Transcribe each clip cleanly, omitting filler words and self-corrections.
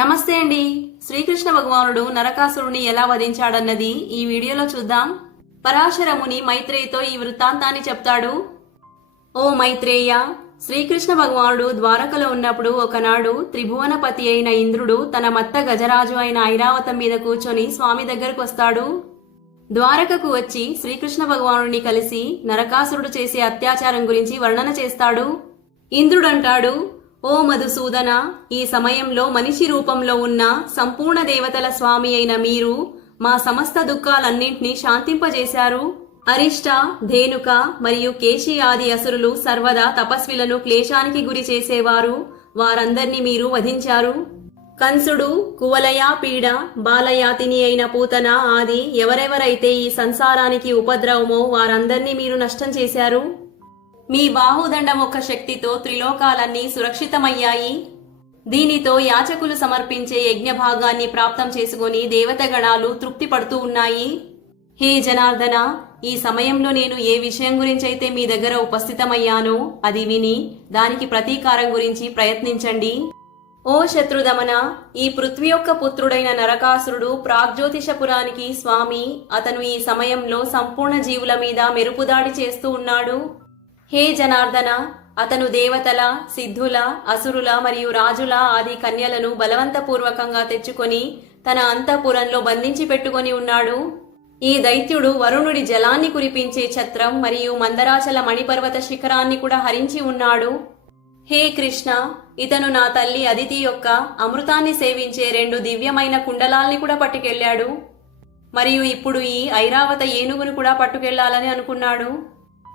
నమస్తే అండి. శ్రీకృష్ణ భగవానుడు నరకాసురుని ఎలా వధించాడన్నది ఈ వీడియోలో చూద్దాం. పరాశర ముని మైత్రేయితో ఈ వృత్తాంతాన్ని చెప్తాడు. ఓ మైత్రేయ, శ్రీకృష్ణ భగవానుడు ద్వారకలో ఉన్నప్పుడు ఒకనాడు త్రిభువనపతి అయిన ఇంద్రుడు తన మత్త గజరాజు అయిన ఐరావతం మీద కూర్చొని స్వామి దగ్గరకు వస్తాడు. ద్వారకకు వచ్చి శ్రీకృష్ణ భగవానుడిని కలిసి నరకాసురుడు చేసే అత్యాచారం గురించి వర్ణన చేస్తాడు. ఇంద్రుడంటాడు, ఓ మధుసూదన, ఈ సమయంలో మనిషి రూపంలో ఉన్న సంపూర్ణ దేవతల స్వామి అయిన మీరు మా సమస్త దుఃఖాలన్నింటినీ శాంతింపజేశారు. అరిష్ట, ధేనుక మరియు కేశి ఆది అసురులు సర్వదా తపస్విలను క్లేశానికి గురి చేసేవారు. వారందర్నీ మీరు వధించారు. కంసుడు, కువలయ, పీడ, బాలయాతిని అయిన పూతన ఆది ఎవరెవరైతే ఈ సంసారానికి ఉపద్రవమో వారందర్నీ మీరు నష్టం చేశారు. మీ బాహుదండం ఒక్క శక్తితో త్రిలోకాలన్నీ సురక్షితమయ్యాయి. దీనితో యాచకులు సమర్పించే యజ్ఞ భాగాన్ని ప్రాప్తం చేసుకుని దేవతగణాలు తృప్తి పడుతూ ఉన్నాయి. హే జనార్దన, ఈ సమయంలో నేను ఏ విషయం గురించైతే మీ దగ్గర ఉపస్థితమయ్యానో అది విని దానికి ప్రతీకారం గురించి ప్రయత్నించండి. ఓ శత్రుదమన, ఈ పృథ్వీ యొక్క పుత్రుడైన నరకాసురుడు ప్రాగ్జ్యోతిషపురానికి స్వామి. అతను ఈ సమయంలో సంపూర్ణ జీవుల మీద మెరుపుదాడి చేస్తూ ఉన్నాడు. హే జనార్దన, అతను దేవతల, సిద్ధుల, అసురుల మరియు రాజుల ఆది కన్యలను బలవంతపూర్వకంగా తెచ్చుకొని తన అంతఃపురంలో బంధించి పెట్టుకొని ఉన్నాడు. ఈ దైత్యుడు వరుణుడి జలాన్ని కురిపించే ఛత్రం మరియు మందరాచల మణిపర్వత శిఖరాన్ని కూడా హరించి ఉన్నాడు. హే కృష్ణ, ఇతను నా తల్లి అదితి యొక్క అమృతాన్ని సేవించే 2 దివ్యమైన కుండలాల్ని కూడా పట్టుకెళ్లాడు. మరియు ఇప్పుడు ఈ ఐరావత ఏనుగును కూడా పట్టుకెళ్లాలని అనుకున్నాడు.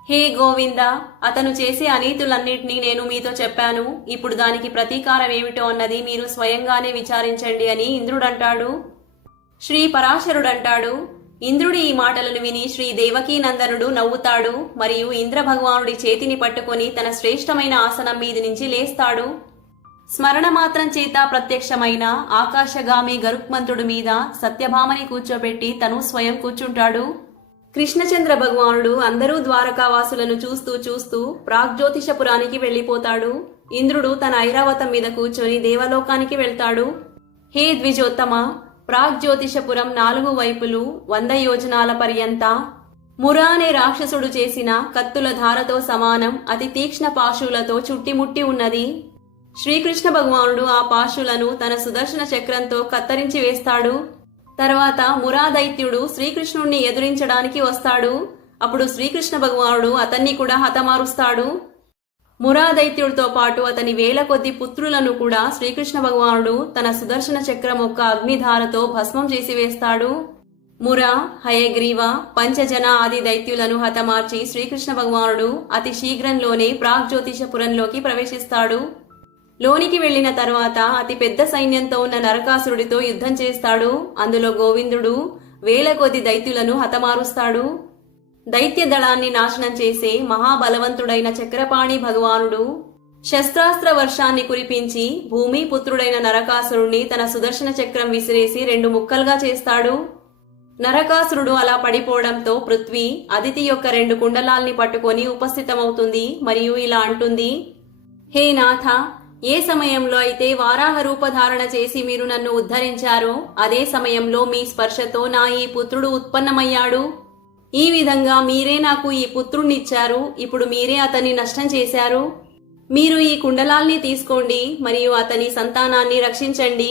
హే గోవింద, అతను చేసే అనీతులన్నింటినీ నేను మీతో చెప్పాను. ఇప్పుడు దానికి ప్రతీకారం ఏమిటో అన్నది మీరు స్వయంగానే విచారించండి అని ఇంద్రుడంటాడు. శ్రీ పరాశరుడంటాడు, ఇంద్రుడి ఈ మాటలను విని శ్రీ దేవకీనందనుడు నవ్వుతాడు మరియు ఇంద్ర భగవానుడి చేతిని పట్టుకొని తన శ్రేష్టమైన ఆసనం మీది నుంచి లేస్తాడు. స్మరణ మాత్రం చేత ప్రత్యక్షమైన ఆకాశగామి గరుక్మంతుడి మీద సత్యభామని కూర్చోబెట్టి తను స్వయం కూర్చుంటాడు. కృష్ణచంద్ర భగవానుడు అందరూ ద్వారకావాసులను చూస్తూ చూస్తూ ప్రాగ్జ్యోతిషపురానికి వెళ్లిపోతాడు. ఇంద్రుడు తన ఐరావతం మీద కూర్చొని దేవలోకానికి వెళ్తాడు. హే ద్విజోత్తమ, ప్రాగ్జ్యోతిషపురం 4 వైపులు 100 యోజనాల పర్యంత మురా అనే రాక్షసుడు చేసిన కత్తుల ధారతో సమానం అతి తీక్ష్ణ పాశులతో చుట్టిముట్టి ఉన్నది. శ్రీకృష్ణ భగవానుడు ఆ పాశులను తన సుదర్శన చక్రంతో కత్తరించి వేస్తాడు. తర్వాత మురా దైత్యుడు శ్రీకృష్ణుణ్ణి ఎదురించడానికి వస్తాడు. అప్పుడు శ్రీకృష్ణ భగవానుడు అతన్ని కూడా హతమారుస్తాడు. మురా దైత్యుడితో పాటు అతని 1000 కొద్ది పుత్రులను కూడా శ్రీకృష్ణ భగవానుడు తన సుదర్శన చక్రం యొక్క అగ్నిధారతో భస్మం చేసి వేస్తాడు. మురా, హయగ్రీవ, పంచజన ఆది దైత్యులను హతమార్చి శ్రీకృష్ణ భగవానుడు అతి శీఘ్రంలోనే ప్రాగ్జ్యోతిషపురంలోకి ప్రవేశిస్తాడు. లోనికి వెళ్లిన తర్వాత అతి పెద్ద సైన్యంతో ఉన్న నరకాసురుడితో యుద్ధం చేస్తాడు. అందులో గోవిందుడు 1000 కొద్ది దైత్యులను హతమారుస్తాడు. దైత్య దళాన్ని నాశనం చేసే మహాబలవంతుడైన చక్రపాణి భగవానుడు శస్త్రాస్త్ర వర్షాన్ని కురిపించి భూమి పుత్రుడైన నరకాసురుణ్ణి తన సుదర్శన చక్రం విసిరేసి 2 ముక్కలుగా చేస్తాడు. నరకాసురుడు అలా పడిపోవడంతో పృథ్వీ అదితి యొక్క 2 కుండలాల్ని పట్టుకొని ఉపస్థితమవుతుంది మరియు ఇలా అంటుంది, హే నాథ, ఏ సమయంలో అయితే వారాహ రూపధారణ చేసి మీరు నన్ను ఉద్ధరించారో అదే సమయంలో మీ స్పర్శతో నా ఈ పుత్రుడు ఉత్పన్నమయ్యాడు. ఈ విధంగా మీరే నాకు ఈ పుత్రుణ్ణిచ్చారు. ఇప్పుడు మీరే అతన్ని నష్టం చేశారు. మీరు ఈ కుండలాల్ని తీసుకోండి మరియు అతని సంతానాన్ని రక్షించండి.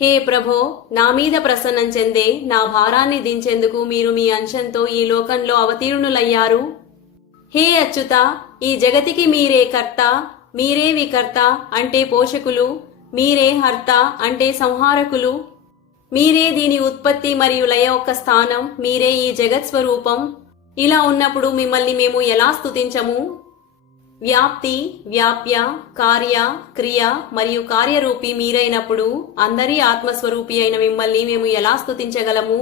హే ప్రభో, నా మీద ప్రసన్నం చెందే నా భారాన్ని దించేందుకు మీరు మీ అంశంతో ఈ లోకంలో అవతీర్ణులయ్యారు. హే అచ్యుత, ఈ జగతికి మీరే కర్త, మీరే వికర్త అంటే పోషకులు, మీరే హర్త అంటే సంహారకులు, మీరే దీని ఉత్పత్తి మరియు లయ యొక్క స్థానం, మీరే ఈ జగత్ స్వరూపం. ఇలా ఉన్నప్పుడు మిమ్మల్ని మేము ఎలా స్తుతించము? వ్యాప్తి, వ్యాప్య, కార్య, క్రియ మరియు కార్యరూపి మీరైనప్పుడు అందరి ఆత్మస్వరూపి అయిన మిమ్మల్ని మేము ఎలా స్తుతించగలము?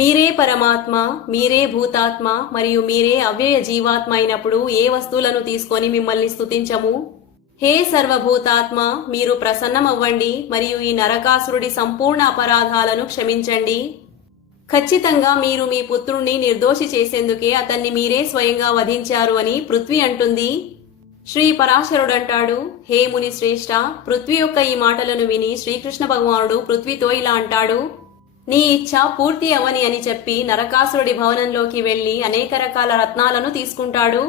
మీరే పరమాత్మ, మీరే భూతాత్మ మరియు మీరే అవ్యయ జీవాత్మ అయినప్పుడు ఏ వస్తువులను తీసుకొని మిమ్మల్ని స్తుతించము? హే సర్వభూతాత్మ, మీరు ప్రసన్నమవ్వండి మరియు ఈ నరకాసురుడి సంపూర్ణ అపరాధాలను క్షమించండి. ఖచ్చితంగా మీరు మీ పుత్రుణ్ణి నిర్దోషి చేసేందుకే అతన్ని మీరే స్వయంగా వధించారు అని పృథ్వీ అంటుంది. శ్రీ పరాశరుడంటాడు, హే ముని శ్రేష్ఠ, పృథ్వీ యొక్క ఈ మాటలను విని శ్రీకృష్ణ భగవానుడు పృథ్వీతో ఇలా అంటాడు, నీ ఇచ్ఛ పూర్తి అవని అని చెప్పి నరకాసురుడి భవనంలోకి వెళ్లి అనేక రకాల రత్నాలను తీసుకుంటాడు.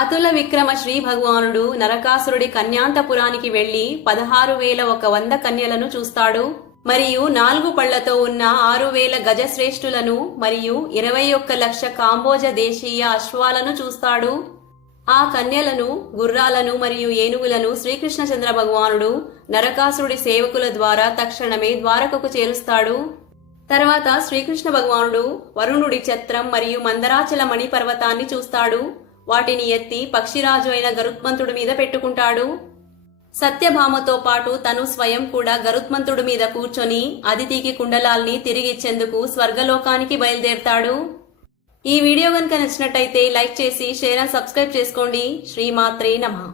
అతుల విక్రమ శ్రీ భగవానుడు నరకాసురుడి కన్యాంతపురానికి వెళ్లి 16,100 కన్యలను చూస్తాడు. మరియు 4 పళ్లతో ఉన్న 6,000 గజశ్రేష్ఠులను మరియు 21 లక్ష కాంబోజ దేశీయ అశ్వాలను చూస్తాడు. ఆ కన్యలను, గుర్రాలను మరియు ఏనుగులను శ్రీకృష్ణచంద్ర భగవానుడు నరకాసురుడి సేవకుల ద్వారా తక్షణమే ద్వారకకు చేరుస్తాడు. తర్వాత శ్రీకృష్ణ భగవానుడు వరుణుడి ఛత్రం మరియు మందరాచల మణి పర్వతాన్ని చూస్తాడు. వాటిని ఎత్తి పక్షిరాజు అయిన గరుత్మంతుడి మీద పెట్టుకుంటాడు. సత్యభామతో పాటు తను స్వయం కూడా గరుత్మంతుడి మీద కూర్చొని అదితికి కుండలాల్ని తిరిగిచ్చేందుకు స్వర్గలోకానికి బయలుదేరతాడు. ఈ వీడియో కనుక నచ్చినట్టయితే లైక్ చేసి షేర్ అండ్ సబ్స్క్రైబ్ చేసుకోండి. శ్రీమాత్రే నమః.